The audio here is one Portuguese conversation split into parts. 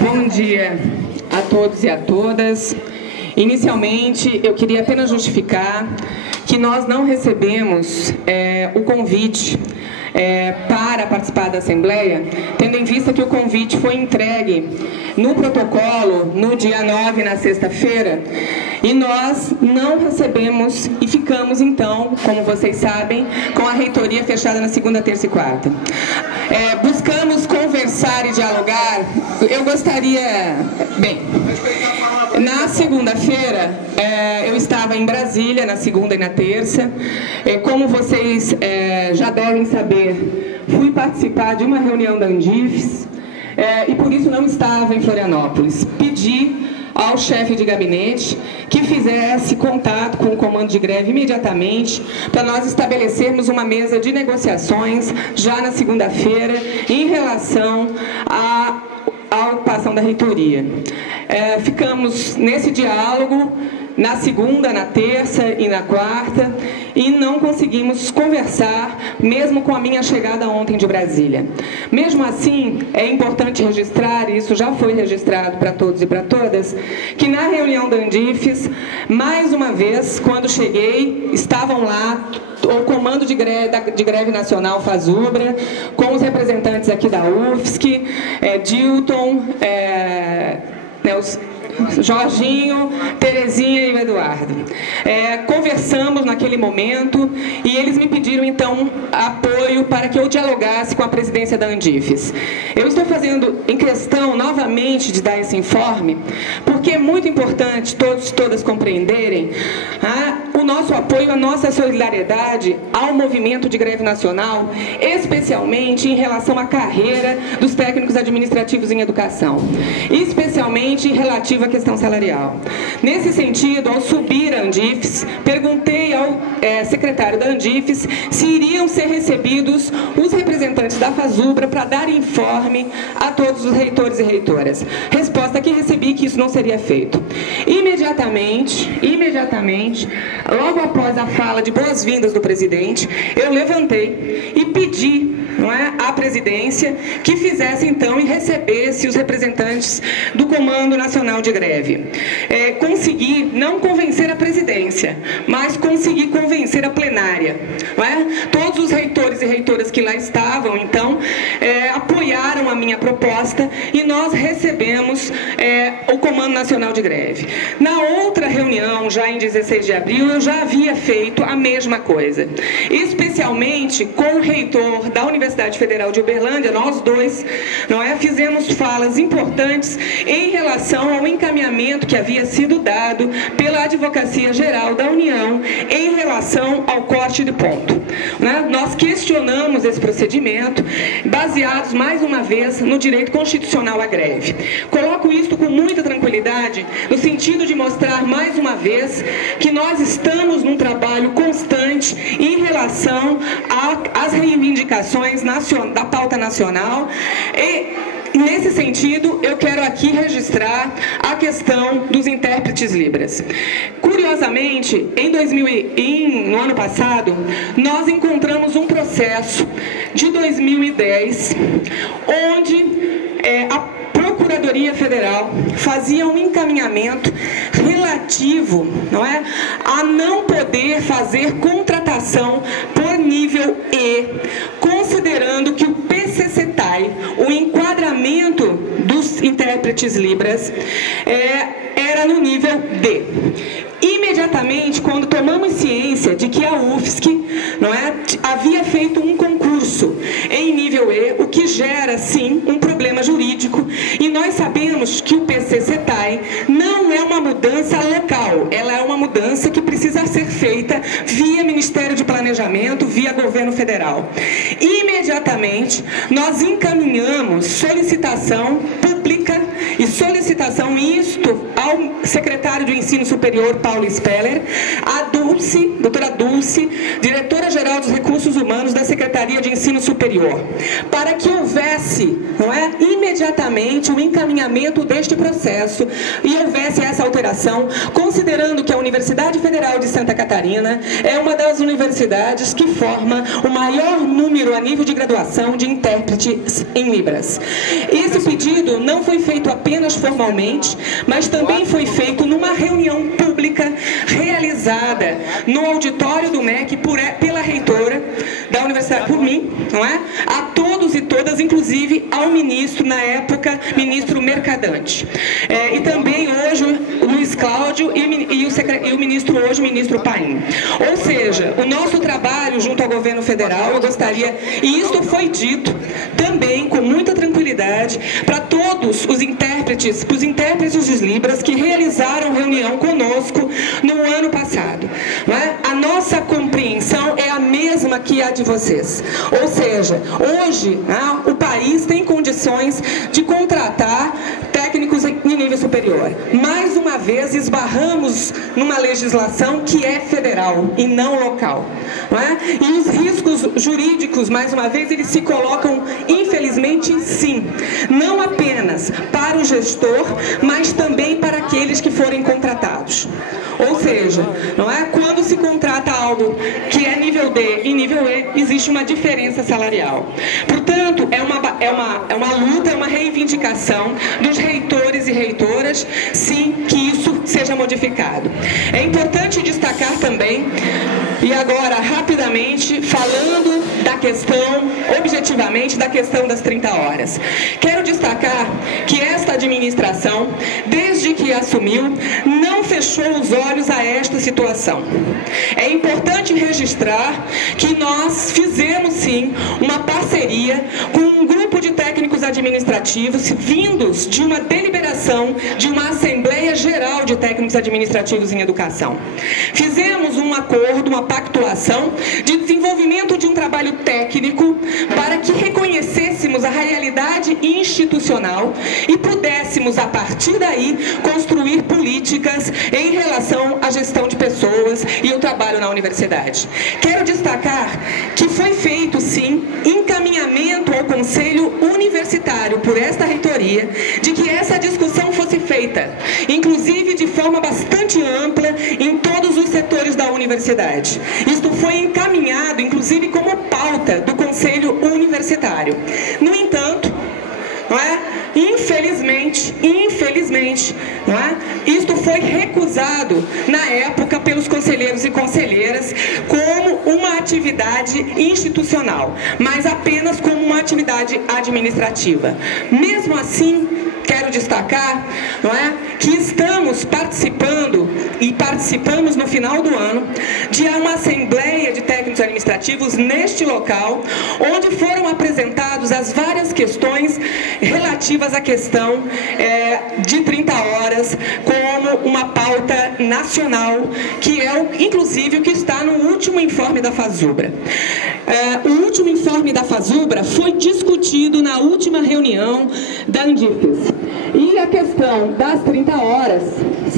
Bom dia a todos e a todas. Inicialmente, eu queria apenas justificar que nós não recebemos o convite para participar da Assembleia, tendo em vista que o convite foi entregue no protocolo no dia 9, na sexta-feira, e nós não recebemos e ficamos, então, como vocês sabem, com a reitoria fechada na segunda, terça e quarta. Buscamos conversar e dialogar. Eu gostaria... Bem, na segunda-feira, eu estava em Brasília, na segunda e na terça. Como vocês já devem saber, fui participar de uma reunião da Andifes e por isso não estava em Florianópolis. Pedi ao chefe de gabinete que fizesse contato com o comando de greve imediatamente para nós estabelecermos uma mesa de negociações já na segunda-feira em relação à ocupação da reitoria. Ficamos nesse diálogo na segunda, na terça e na quarta e não conseguimos conversar, mesmo com a minha chegada ontem de Brasília. Mesmo assim, é importante registrar, e isso já foi registrado para todos e para todas, que na reunião da Andifes, mais uma vez, quando cheguei, estavam lá o comando de greve nacional Fazubra, com os representantes aqui da UFSC, Dilton, Jorginho, Terezinha e o Eduardo. Conversamos naquele momento e eles me pediram, então, apoio para que eu dialogasse com a presidência da Andifes. Eu estou fazendo em questão, novamente, de dar esse informe, porque é muito importante todos e todas compreenderem o nosso apoio, a nossa solidariedade ao movimento de greve nacional, especialmente em relação à carreira dos técnicos administrativos em educação, especialmente relativa à questão salarial. Nesse sentido, ao subir a Andifes, perguntei ao secretário da Andifes se iriam ser recebidos os representantes da Fazubra para dar informe a todos os reitores e reitoras. Resposta que recebi que isso não seria feito. Imediatamente, logo após a fala de boas-vindas do presidente, eu levantei e pedi à presidência que fizesse, então, e recebesse os representantes do Comando Nacional de Greve. Consegui não convencer a presidência, mas consegui convencer a plenária. Todos os reitores e reitoras que lá estavam, então, apoiaram a minha proposta e nós recebemos o Comando Nacional de Greve. Na outra reunião, já em 16 de abril, eu já havia feito a mesma coisa, especialmente com o reitor da Universidade Federal de Uberlândia. Nós dois fizemos falas importantes em relação ao encaminhamento que havia sido dado pela Advocacia Geral da União em relação ao corte de ponto. Nós questionamos esse procedimento, baseados, mais uma vez, no direito constitucional à greve. Coloco isto com muita tranquilidade, no sentido de mostrar, mais uma vez, que nós estamos num trabalho constante em relação às reivindicações da pauta nacional e, nesse sentido, eu quero aqui registrar a questão dos intérpretes libras. Curiosamente, no ano passado, nós encontramos um processo de 2010, onde a Procuradoria Federal fazia um encaminhamento relativo, a não poder fazer contratação por nível E, considerando que o PCCETAI, o enquadramento dos intérpretes libras, era no nível D. Imediatamente, quando tomamos ciência de que a UFSC havia feito um concurso em nível E, o que gera, sim, um problema jurídico, e nós sabemos que o PCCETAI não é uma mudança local, ela é uma mudança que precisa ser feita via Ministério de Planejamento, via Governo Federal. Imediatamente, nós encaminhamos solicitação pública e solicitação isto ao secretário de Ensino Superior, Paulo Speller, a doutora Dulce, diretora-geral dos Recursos Humanos da Secretaria de Ensino Superior, para que houvesse, imediatamente o encaminhamento deste processo e houvesse essa alteração, considerando que a Universidade Federal de Santa Catarina é uma das universidades que forma o maior número a nível de graduação de intérpretes em Libras. Esse pedido não foi feito apenas formalmente, mas também foi feito numa reunião pública realizada no auditório do MEC pela reitora da universidade, por mim, não é? A todos e todas, inclusive ao ministro, na época, ministro Mercadante. E também hoje o Luiz Cláudio e o ministro hoje, o ministro Paim. Ou seja, o nosso trabalho junto ao governo federal, eu gostaria, e isto foi dito também com muita tranquilidade para todos os intérpretes, para os intérpretes de Libras que realizaram reunião conosco no ano passado. Não é? A nossa compreensão é a mesma que a de vocês. Ou seja, hoje o país tem condições de contratar técnicos em nível superior. Mais uma vez esbarramos numa legislação que é federal e não local. Não é? E os riscos jurídicos, mais uma vez, eles se colocam, infelizmente, sim, não apenas para o gestor, mas também para aqueles que forem contratados. Ou seja, não é? Quando se contrata algo que é nível D e nível E, existe uma diferença salarial. Portanto, é uma luta, é uma reivindicação dos reitores e reitoras, sim, que isso seja modificado. É importante destacar também, e agora, rapidamente, falando da questão, objetivamente, da questão das 30 horas. Quero destacar que esta administração, desde que assumiu, não fechou os olhos a esta situação. É importante registrar que nós fizemos, sim, uma parceria com um grupo de técnicos administrativos vindos de uma deliberação de uma Assembleia Geral de Técnicos Administrativos em Educação. Fizemos um acordo, uma pactuação de desenvolvimento de um trabalho técnico para que reconhecêssemos a realidade institucional e pudéssemos, a partir daí, construir políticas em relação à gestão de pessoas e o trabalho na universidade. Quero destacar que foi feito, sim, encaminhamento ao Conselho Universitário por esta reitoria de que essa discussão fosse feita, inclusive de forma bastante ampla, em todos os setores da universidade. Isto foi encaminhado, inclusive, como pauta do Conselho Universitário. No entanto, não é? Infelizmente, não é? Isto foi recusado na época pelos conselheiros e conselheiras como uma atividade institucional, mas apenas como uma atividade administrativa. Mesmo assim, quero destacar, não é, que estamos participando e participamos no final do ano de uma Assembleia de Técnicos Administrativos neste local, onde foram apresentadas as várias questões relativas à questão de 30 horas como uma pauta nacional, que é, inclusive, o que está no último informe da FASUBRA. O último informe da FASUBRA foi discutido na última reunião da Andifes. E a questão das 30 horas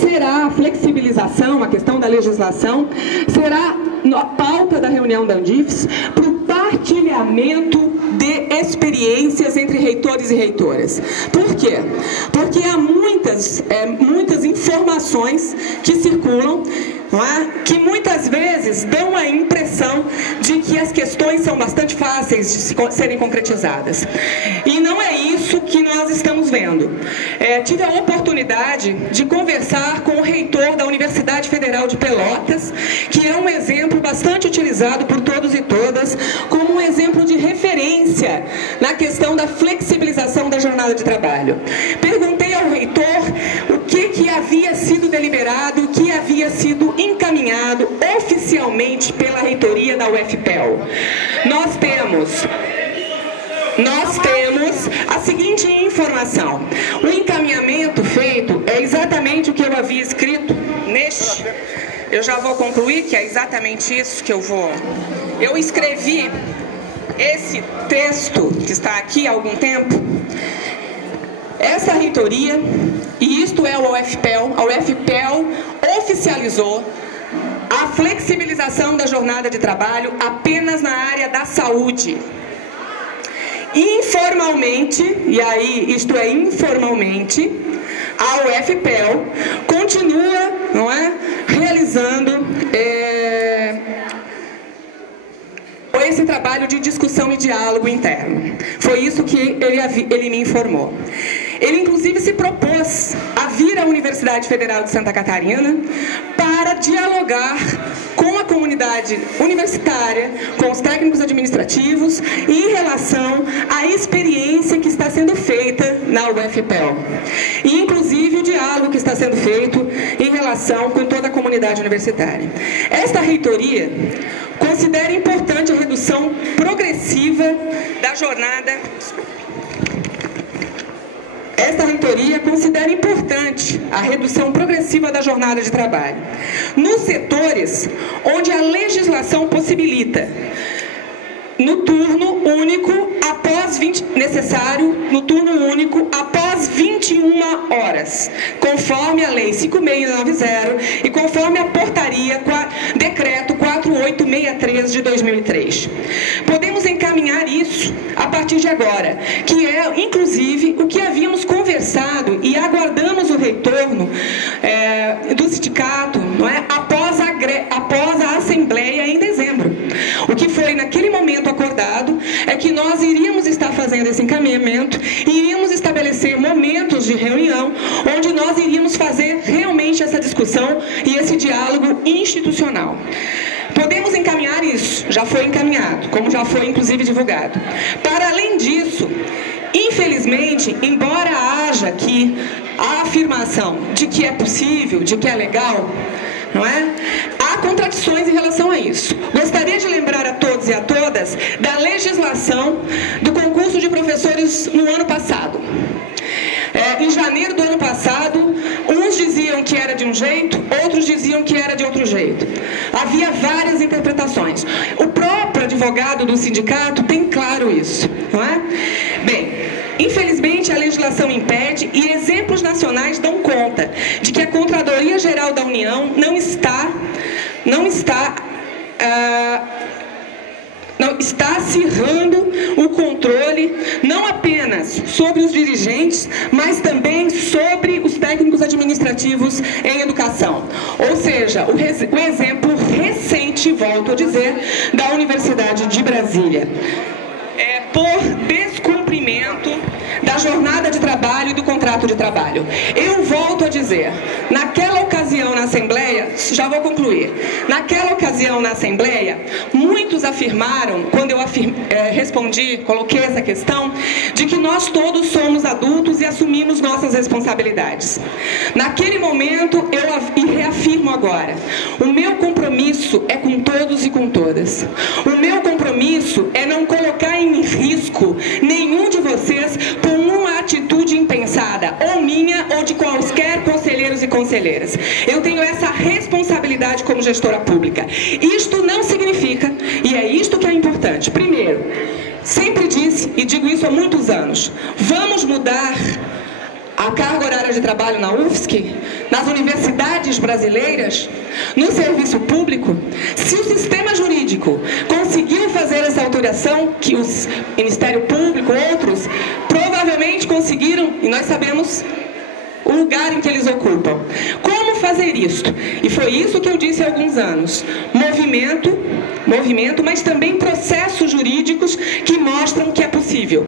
será a flexibilização, a questão da legislação, será a pauta da reunião da Andifes para o partilhamento de experiências entre reitores e reitoras. Por quê? Porque há muitas informações que circulam, não é? Que muitas vezes dão a impressão de que as questões são bastante fáceis de serem concretizadas. E não é isso que nós estamos vendo. Tive a oportunidade de conversar com o reitor da Universidade Federal de Pelotas, que é um exemplo bastante utilizado por todos e todas, como um exemplo de referência na questão da flexibilização da jornada de trabalho. Perguntei ao reitor o que havia sido deliberado, o que havia sido encaminhado oficialmente pela reitoria da UFPEL. Nós temos a seguinte informação. O encaminhamento feito é exatamente o que eu havia escrito neste. Eu já vou concluir, que é exatamente isso que eu escrevi esse texto que está aqui há algum tempo. Essa reitoria, e isto é a UFPEL oficializou a flexibilização da jornada de trabalho apenas na área da saúde. Informalmente, e aí isto é informalmente, a UFPEL continua, não é, realizando esse trabalho de discussão e diálogo interno. Foi isso que ele me informou. Ele, inclusive, se propôs a vir à Universidade Federal de Santa Catarina para dialogar com a comunidade universitária, com os técnicos administrativos, em relação à experiência que está sendo feita na UFPEL. E, inclusive, o diálogo que está sendo feito em relação com toda a comunidade universitária. Esta reitoria considera importante a redução progressiva da jornada. Esta reitoria considera importante a redução progressiva da jornada de trabalho nos setores onde a legislação possibilita no turno único após no turno único após 21 horas, conforme a Lei 5.690 e conforme a portaria Decreto 4863 de 2003. Podemos encaminhar isso a partir de agora, que é, inclusive, o que havíamos conversado e aguardamos o retorno do sindicato, não é? após a Assembleia em dezembro. O que foi naquele momento acordado é que nós iríamos estar fazendo esse encaminhamento e iríamos estabelecer momentos de reunião onde nós iríamos fazer realmente essa discussão e esse diálogo institucional. Podemos encaminhar isso, já foi encaminhado, como já foi inclusive divulgado. Para além disso, infelizmente, embora haja aqui a afirmação de que é possível, de que é legal, não é? Há contradições em relação a isso. Gostaria de lembrar a todos e a todas da legislação do concurso de professores no ano passado. Em janeiro do ano passado, uns diziam que era de um jeito, outros diziam que era de outro jeito. Havia várias interpretações. O próprio advogado do sindicato tem claro isso, não é? Bem, infelizmente, a legislação impede e exemplos nacionais dão conta de que a Contradoria Geral da União não está acirrando o controle não apenas sobre os dirigentes, mas também sobre os técnicos administrativos em educação. Ou seja, o exemplo recente, volto a dizer, da Universidade de Brasília. Por descumprimento da jornada de trabalho e do contrato de trabalho. Eu volto a dizer, naquela ocasião na Assembleia, já vou concluir, naquela ocasião na Assembleia, muitos afirmaram, quando eu respondi, coloquei essa questão, de que nós todos somos adultos e assumimos nossas responsabilidades. Naquele momento, eu reafirmo agora, o meu compromisso é com todos e com todas. O meu compromisso é não colocar em risco nenhum de vocês por uma atitude impensada, ou minha, ou de quaisquer conselheiros e conselheiras. Eu tenho essa responsabilidade como gestora pública. Isto não significa, e é isto que é importante, primeiro, sempre disse, e digo isso há muitos anos, vamos mudar a carga horária de trabalho na UFSC, nas universidades brasileiras, no serviço público. Se o sistema jurídico conseguiu fazer essa alteração, que o Ministério Público, outros, provavelmente conseguiram, e nós sabemos o lugar em que eles ocupam. Como fazer isto? E foi isso que eu disse há alguns anos. Movimento, mas também processos jurídicos que mostram que é possível.